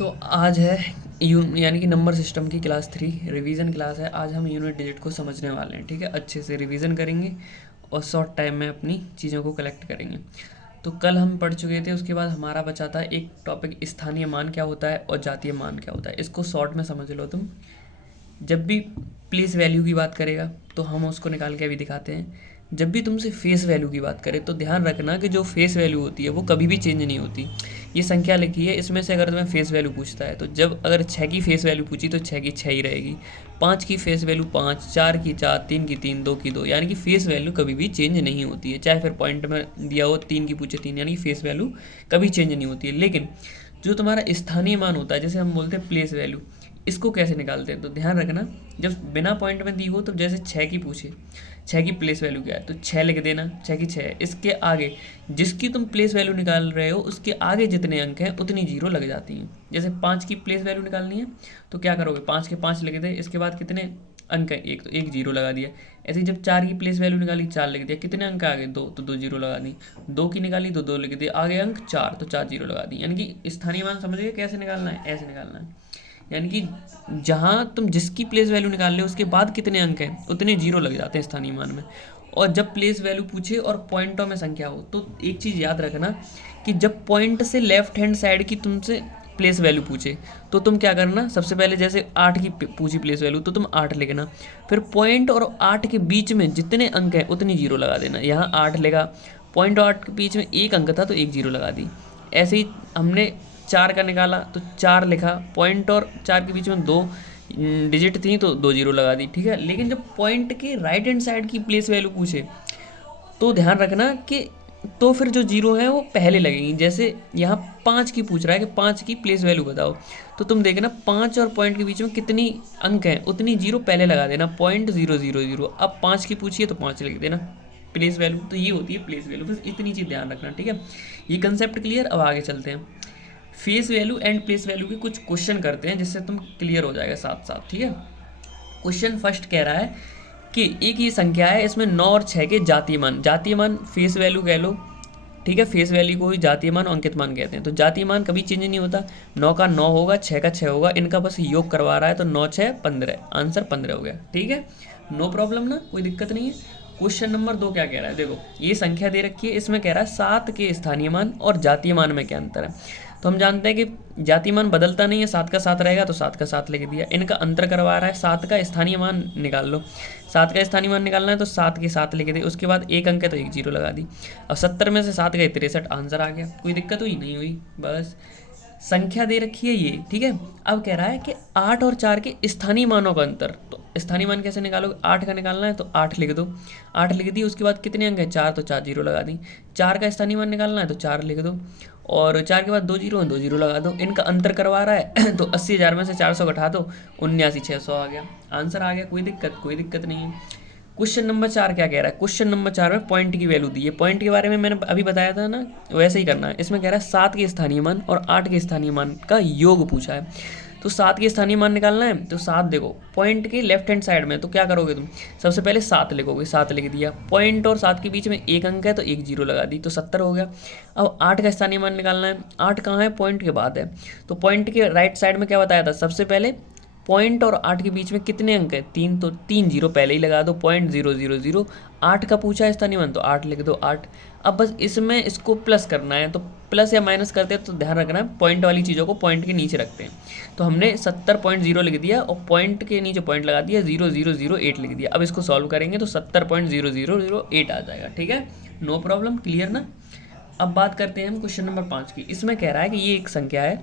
तो आज है यानी कि नंबर सिस्टम की क्लास 3 रिवीजन क्लास है। आज हम यूनिट डिजिट को समझने वाले हैं। ठीक है, अच्छे से रिवीजन करेंगे और शॉर्ट टाइम में अपनी चीज़ों को कलेक्ट करेंगे। तो कल हम पढ़ चुके थे, उसके बाद हमारा बचा था एक टॉपिक, स्थानीय मान क्या होता है और जातीय मान क्या होता है। इसको शॉर्ट में समझ लो तुम। जब भी प्लेस वैल्यू की बात करेगा तो हम उसको निकाल के अभी दिखाते हैं। जब भी तुमसे फेस वैल्यू की बात करें तो ध्यान रखना कि जो फेस वैल्यू होती है वो कभी भी चेंज नहीं होती। ये संख्या लिखी है, इसमें से अगर तुम्हें फेस वैल्यू पूछता है तो जब अगर 6 की फेस वैल्यू पूछी तो 6 की 6 ही रहेगी, 5 की फेस वैल्यू 5, 4 की 4, 3 की 3, 2 की 2, यानी कि फेस वैल्यू कभी भी चेंज नहीं होती है। चाहे फिर पॉइंट में दिया हो 3 की पूछे 3, यानी कि फेस वैल्यू कभी चेंज नहीं होती है। लेकिन जो तुम्हारा स्थानीय मान होता है, जैसे हम बोलते हैं प्लेस वैल्यू, इसको कैसे निकालते हैं तो ध्यान रखना। जब बिना पॉइंट में दी हो तो जैसे 6 की पूछे, 6 की प्लेस वैल्यू क्या है तो 6 लिख देना, 6 की 6 है। इसके आगे जिसकी तुम प्लेस वैल्यू निकाल रहे हो उसके आगे जितने अंक हैं उतनी जीरो लग जाती हैं। जैसे 5 की प्लेस वैल्यू निकालनी है तो क्या करोगे, 5 के 5 लिख दे, इसके बाद कितने अंक हैं एक, तो एक जीरो लगा दिया। ऐसे ही जब 4 की प्लेस वैल्यू निकाली 4 लिख दिया, कितने अंक आ गए 2, तो 2 जीरो लगा दी। 2 की निकाली तो 2 लिख दिया, आगे अंक 4 तो 4 जीरो लगा दी। यानी कि स्थानीय मान समझ गए कैसे निकालना है, ऐसे निकालना है। यानी कि जहाँ तुम जिसकी प्लेस वैल्यू निकाल रहे हो उसके बाद कितने अंक हैं उतने जीरो लग जाते हैं स्थानीय मान में। और जब प्लेस वैल्यू पूछे और पॉइंटों में संख्या हो तो एक चीज़ याद रखना कि जब पॉइंट से लेफ्ट हैंड साइड की तुमसे प्लेस वैल्यू पूछे तो तुम क्या करना, सबसे पहले जैसे 8 की पूछी प्लेस वैल्यू तो तुम 8 लिखना, फिर पॉइंट और 8 के बीच में जितने अंक हैं उतनी जीरो लगा देना। यहाँ 8 लिखा, पॉइंट और 8 के बीच में एक अंक था तो एक जीरो लगा दी। ऐसे ही हमने 4 का निकाला तो 4 लिखा, पॉइंट और 4 के बीच में 2 डिजिट थी तो 2 जीरो लगा दी। ठीक है, लेकिन जब पॉइंट के राइट हैंड साइड की प्लेस वैल्यू पूछे तो ध्यान रखना कि तो फिर जो जीरो है वो पहले लगेंगी। जैसे यहाँ 5 की पूछ रहा है कि 5 की प्लेस वैल्यू बताओ, तो तुम देखना 5 और पॉइंट के बीच में कितनी अंक हैं उतनी जीरो पहले लगा देना, पॉइंट 0 0 0। अब 5 की पूछिए तो 5 लिख देना प्लेस वैल्यू, तो ये होती है प्लेस वैल्यू। बस इतनी चीज़ ध्यान रखना। ठीक है, ये कंसेप्ट क्लियर। अब आगे चलते हैं, face value and place value के कुछ क्वेश्चन करते हैं जिससे तुम क्लियर हो जाएगा साथ साथ। ठीक है, क्वेश्चन फर्स्ट कह रहा है कि एक ये संख्या है, इसमें 9 और 6 के जातीय मान फेस वैल्यू कह लो। ठीक है, फेस वैल्यू को ही जातीय मान और अंकित मान कहते हैं। तो जातीय मान कभी चेंज नहीं होता, 9 का 9 होगा, 6 का 6 होगा, इनका बस योग करवा रहा है तो 9 6 15, आंसर 15 हो गया। ठीक है, नो प्रॉब्लम ना, कोई दिक्कत नहीं है। क्वेश्चन नंबर 2 क्या कह रहा है, देखो ये संख्या दे रखी है, इसमें कह रहा है 7 के स्थानीय मान और जातीय मान में क्या अंतर है। तो हम जानते हैं कि जातीय मान बदलता नहीं है, 7 का 7 रहेगा तो 7 का 7 लिख दिया। इनका अंतर करवा रहा है, 7 का स्थानीय मान निकाल लो। 7 का स्थानीय मान निकालना है तो 7 के 7 लिख दे, उसके बाद एक अंक है तो एक जीरो लगा दी। अब 70 में से 7 गए 63, आंसर आ गया। कोई दिक्कत हुई नहीं हुई, बस संख्या दे रखी है ये। ठीक है, अब कह रहा है कि 8 और 4 के स्थानीय मानों का अंतर। तो स्थानीय मान कैसे निकालोगे, 8 का निकालना है तो 8 लिख दो, 8 लिख दी, उसके बाद कितने अंक है 4 तो 4 जीरो लगा दी। 4 का स्थानीय मान निकालना है तो 4 लिख दो, और 4 के बाद 2 जीरो है 2 जीरो लगा दो। इनका अंतर करवा रहा है तो 80,000 में से 400 घटा दो, 79,600 आ गया, आंसर आ गया। कोई दिक्कत नहीं है। क्वेश्चन नंबर 4 क्या कह रहा है, क्वेश्चन नंबर 4 में पॉइंट की वैल्यू दी है। पॉइंट के बारे में मैंने अभी बताया था ना, वैसे ही करना है। इसमें कह रहा है 7 के स्थानीय मान और 8 के स्थानीय मान का योग पूछा है। तो 7 के स्थानीय मान निकालना है तो 7 देखो पॉइंट के लेफ्ट हैंड साइड में, तो क्या करोगे तुम, सबसे पहले 7 लिखोगे, 7 लिख दिया, पॉइंट और 7 के बीच में एक अंक है तो एक जीरो लगा दी, तो 70 हो गया। अब 8 का स्थानीय मान निकालना है, 8 कहाँ है, पॉइंट के बाद है। तो पॉइंट के राइट साइड में क्या बताया था, सबसे पहले पॉइंट और 8 के बीच में कितने अंक है 3, तो 3 जीरो पहले ही लगा दो, पॉइंट 0 0 0। 8 का पूछा है स्थानीय मान तो 8 लिख दो 8। अब बस इसमें इसको प्लस करना है, तो प्लस या माइनस करते हैं तो ध्यान रखना पॉइंट वाली चीज़ों को पॉइंट के नीचे रखते हैं। तो हमने 70.0 लिख दिया और पॉइंट के नीचे पॉइंट लगा दिया, 0008 लिख दिया। अब इसको सॉल्व करेंगे तो 70.0008 आ जाएगा। ठीक है, नो प्रॉब्लम, क्लियर ना। अब बात करते हैं हम क्वेश्चन नंबर 5 की। इसमें कह रहा है कि ये एक संख्या है,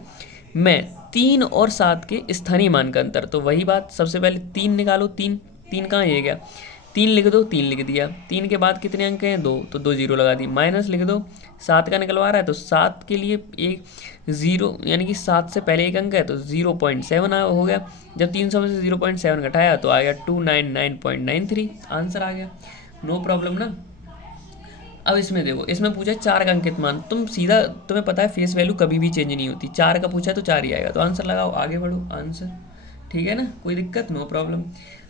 मैं 3 और 7 के स्थानीय मान का अंतर। तो वही बात, सबसे पहले 3 निकालो, 3 कहाँ ये गया, 3 लिख दो, 3 लिख दिया, 3 के बाद कितने अंक हैं 2, तो 2 जीरो लगा दी, माइनस लिख दो, 7 का निकलवा रहा है तो 7 के लिए एक जीरो, यानी कि 7 से पहले एक अंक है तो 0.7 हो गया। जब 300 में से 0.7 घटाया तो आ गया 299.93, आंसर आ गया, नो प्रॉब्लम ना। अब इसमें देखो, इसमें पूछा 4 का अंकित मान, तुम सीधा, तुम्हें पता है फेस वैल्यू कभी भी चेंज नहीं होती, 4 का पूछा है तो 4 ही आएगा, तो आंसर लगाओ, आगे बढ़ो, आंसर। ठीक है ना, कोई दिक्कत, नो प्रॉब्लम।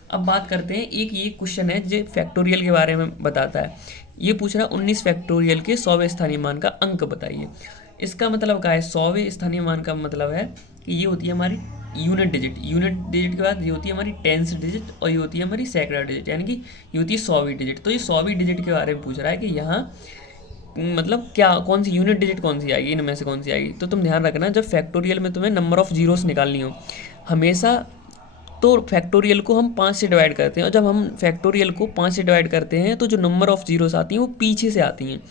अब बात करते हैं, एक ये क्वेश्चन है जो फैक्टोरियल के बारे में बताता है। ये पूछ रहा है 19 फैक्टोरियल के 100वें स्थानीय मान का अंक बताइए। इसका मतलब क्या है, 100वें स्थानीय मान का मतलब है कि ये होती है हमारी यूनिट डिजिट। यूनिट डिजिट के बाद ये होती है हमारी टेंस डिजिट और ये होती है हमारी सैकड़ा डिजिट, यानी कि ये होती है 100वीं डिजिट। तो ये 100वीं डिजिट के बारे में पूछ रहा है कि यहाँ मतलब क्या कौन सी यूनिट डिजिट कौन सी आएगी, इनमें से कौन सी आएगी। तो तुम ध्यान रखना, जब फैक्टोरियल में तुम्हें नंबर ऑफ जीरोस निकालनी हो हमेशा, तो फैक्टोरियल को हम 5 से डिवाइड करते हैं, और जब हम फैक्टोरियल को 5 से डिवाइड करते हैं तो जो नंबर ऑफ जीरोस आती हैं वो पीछे से आती हैं।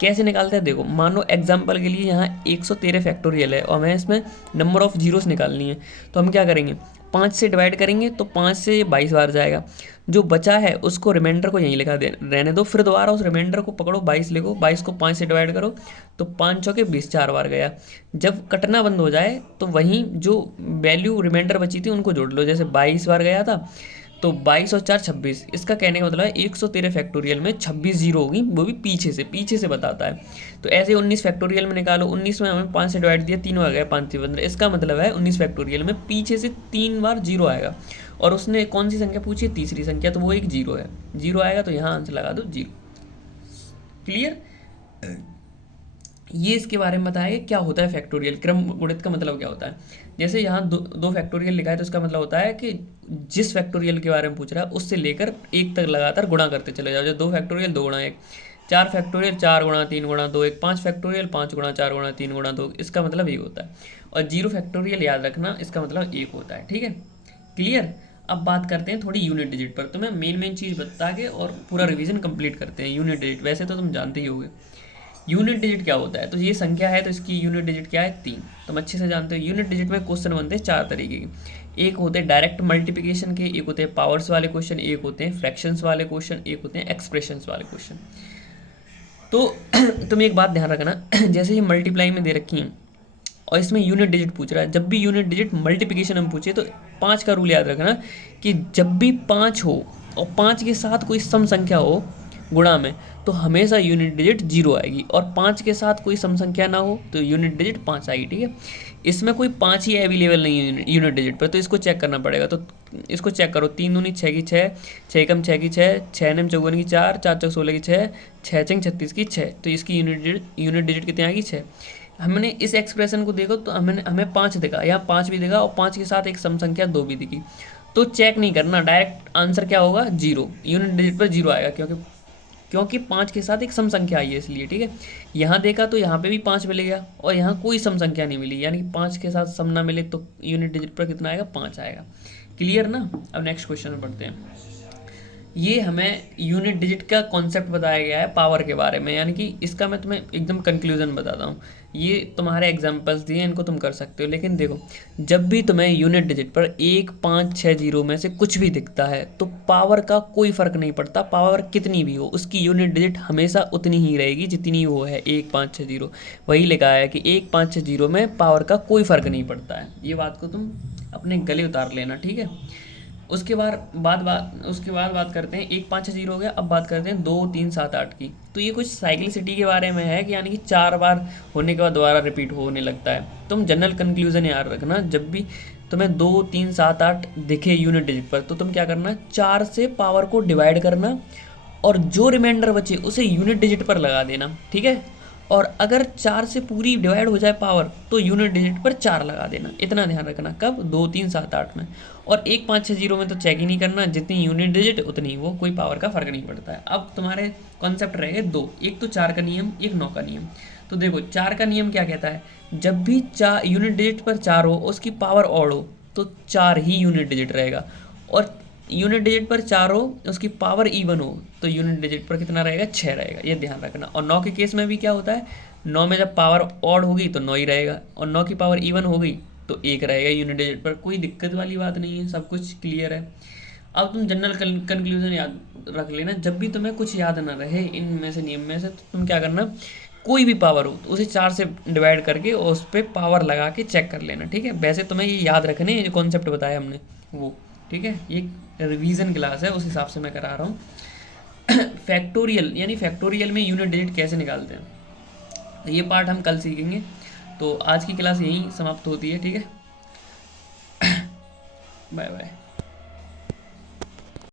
कैसे निकालते हैं, देखो मान लो एग्जांपल के लिए यहाँ 113 फैक्टोरियल है और हमें इसमें नंबर ऑफ जीरोस निकालनी है, तो हम क्या करेंगे, 5 से डिवाइड करेंगे तो 5 से 22 बार जाएगा। जो बचा है उसको रिमाइंडर को यहीं लिखा दे रहने दो, फिर दोबारा उस रिमाइंडर को पकड़ो, 22 लिखो, 22 को 5 से डिवाइड करो तो 5 चौके 20, 4 बार गया। जब कटना बंद हो जाए तो वहीं जो वैल्यू रिमाइंडर बची थी उनको जोड़ लो, जैसे 22 बार गया था तो 22 और 4 26। इसका कहने का मतलब है 113 फैक्टोरियल में 26 जीरो होगी, वो भी पीछे से बताता है। तो ऐसे 19 फैक्टोरियल में निकालो, 19 में हमें 5 से डिवाइड दिया, 3 बार गया, 5 से 15। इसका मतलब है 19 फैक्टोरियल में पीछे से 3 बार जीरो आएगा, और उसने कौन सी संख्या पूछी, तीसरी संख्या, तो वो एक जीरो है। जीरो आएगा तो यहाँ आंसर लगा दो जीरो। क्लियर, ये इसके बारे में बताया कि क्या होता है फैक्टोरियल, क्रम गुणित का मतलब क्या होता है। जैसे यहाँ दो फैक्टोरियल लिखा है तो इसका मतलब होता है कि जिस फैक्टोरियल के बारे में पूछ रहा है उससे लेकर 1 तक लगातार गुणा करते चले जाओ। जैसे 2 फैक्टोरियल 2 गुणा 1, 4 फैक्टोरियल 4 गुणा 3 गुणा 2 1, 5 फैक्टोरियल 5 गुणा 4 गुणा 3 गुणा 2, इसका मतलब 1 होता है। और 0 फैक्टोरियल याद रखना, इसका मतलब 1 होता है। ठीक है, क्लियर। अब बात करते हैं थोड़ी यूनिट डिजिट पर, तुम्हें मेन चीज़ बता के और पूरा रिवीजन कंप्लीट करते हैं। यूनिट डिजिट वैसे तो तुम जानते ही होगे यूनिट डिजिट क्या होता है। तो ये संख्या है तो इसकी यूनिट डिजिट क्या है, 3। तुम अच्छे से जानते हो। यूनिट डिजिट में क्वेश्चन बनते हैं 4 तरीके के। एक होते हैं डायरेक्ट मल्टीप्लिकेशन के, एक होते हैं पावर्स वाले क्वेश्चन, एक होते हैं फ्रैक्शंस वाले क्वेश्चन, एक होते हैं एक्सप्रेशंस वाले क्वेश्चन। तो तुम एक बात ध्यान रखना, जैसे ये मल्टीप्लाई में दे रखी है और इसमें यूनिट डिजिट पूछ रहा है, जब भी यूनिट डिजिट मल्टीप्लिकेशन में पूछे तो 5 का रूल याद रखना कि जब भी 5 हो और 5 के साथ कोई सम संख्या हो गुणा में, तो हमेशा यूनिट डिजिट 0 आएगी, और 5 के साथ कोई सम संख्या ना हो तो यूनिट डिजिट 5 आएगी। ठीक है, इसमें कोई 5 ही अवेलेबल नहीं है यूनिट डिजिट पर, तो इसको चेक करना पड़ेगा। तो इसको चेक करो, 3 दूनी 6 की 6, 6 कम 6 की 6, 6 नम 54 की 4, 4 चौक 16 की 6, 6 चंग 36 की 6, तो इसकी यूनिट डिजिट कितनी आएगी, 6। हमने इस एक्सप्रेशन को देखो तो हमें 5 दिखा, यहाँ 5 भी दिखा और 5 के साथ एक सम संख्या 2 भी दिखी, तो चेक नहीं करना, डायरेक्ट आंसर क्या होगा, 0। यूनिट डिजिट पर 0 आएगा क्योंकि 5 के साथ एक सम संख्या आई है इसलिए। ठीक है, यहाँ देखा तो यहाँ पे भी 5 मिलेगा और यहाँ कोई सम संख्या नहीं मिली, यानी कि 5 के साथ सम ना मिले तो यूनिट डिजिट पर कितना आएगा, 5 आएगा। क्लियर ना। अब नेक्स्ट क्वेश्चन में पढ़ते हैं। ये हमें यूनिट डिजिट का कॉन्सेप्ट बताया गया है पावर के बारे में, यानी कि इसका मैं तुम्हें एकदम कंक्लूजन बताता हूँ। ये तुम्हारे एग्जांपल्स दिए, इनको तुम कर सकते हो, लेकिन देखो जब भी तुम्हें यूनिट डिजिट पर 1 5 6 0 में से कुछ भी दिखता है तो पावर का कोई फ़र्क नहीं पड़ता, पावर कितनी भी हो उसकी यूनिट डिजिट हमेशा उतनी ही रहेगी जितनी वो है, 1 5 6 0। वही लिखा है कि 1 5 6 0 में पावर का कोई फ़र्क नहीं पड़ता है। ये बात को तुम अपने गले उतार लेना। ठीक है, उसके बाद बात करते हैं 1 5 6 0 हो गया। अब बात करते हैं 2 3 7 8 की। तो ये कुछ साइक्लिसिटी के बारे में है कि यानी कि 4 बार होने के बाद दोबारा रिपीट होने लगता है। तुम जनरल कंक्लूजन याद रखना, जब भी तुम्हें 2 3 7 8 दिखे यूनिट डिजिट पर तो तुम क्या करना, 4 से पावर को डिवाइड करना और जो रिमाइंडर बचे उसे यूनिट डिजिट पर लगा देना। ठीक है, और अगर 4 से पूरी डिवाइड हो जाए पावर तो यूनिट डिजिट पर 4 लगा देना। इतना ध्यान रखना, कब, 2 3 7 8 में। और 1 5 6 0 में तो चेक ही नहीं करना, जितनी यूनिट डिजिट उतनी वो, कोई पावर का फर्क नहीं पड़ता है। अब तुम्हारे कॉन्सेप्ट रह गए 2, एक तो 4 का नियम, एक 9 का नियम। तो देखो 4 का नियम क्या कहता है, जब भी 4 यूनिट डिजिट पर 4 हो उसकी पावर ऑड हो तो 4 ही यूनिट डिजिट रहेगा, और यूनिट डिजिट पर 4 हो उसकी पावर इवन हो तो यूनिट डिजिट पर कितना रहेगा, 6 रहेगा। ये ध्यान रखना। और 9 के केस में भी क्या होता है, 9 में जब पावर ऑड होगी तो 9 ही रहेगा, और 9 की पावर इवन हो गई तो 1 रहेगा यूनिट डिजिट पर। कोई दिक्कत वाली बात नहीं है, सब कुछ क्लियर है। अब तुम जनरल कंक्लूजन याद रख लेना, जब भी तुम्हें कुछ याद ना रहे इनमें से नियम में से तो तुम क्या करना, कोई भी पावर हो तो उसे 4 से डिवाइड करके और उस पर पावर लगा के चेक कर लेना। ठीक है, वैसे तुम्हें ये याद रखने ये जो कॉन्सेप्ट बताया हमने वो। ठीक है, ये रिवीजन क्लास है उस हिसाब से मैं करा रहा हूँ। फैक्टोरियल यानी फैक्टोरियल में यूनिट डिजिट कैसे निकालते हैं, तो ये पार्ट हम कल सीखेंगे। तो आज की क्लास यहीं समाप्त होती है। ठीक है, बाय बाय।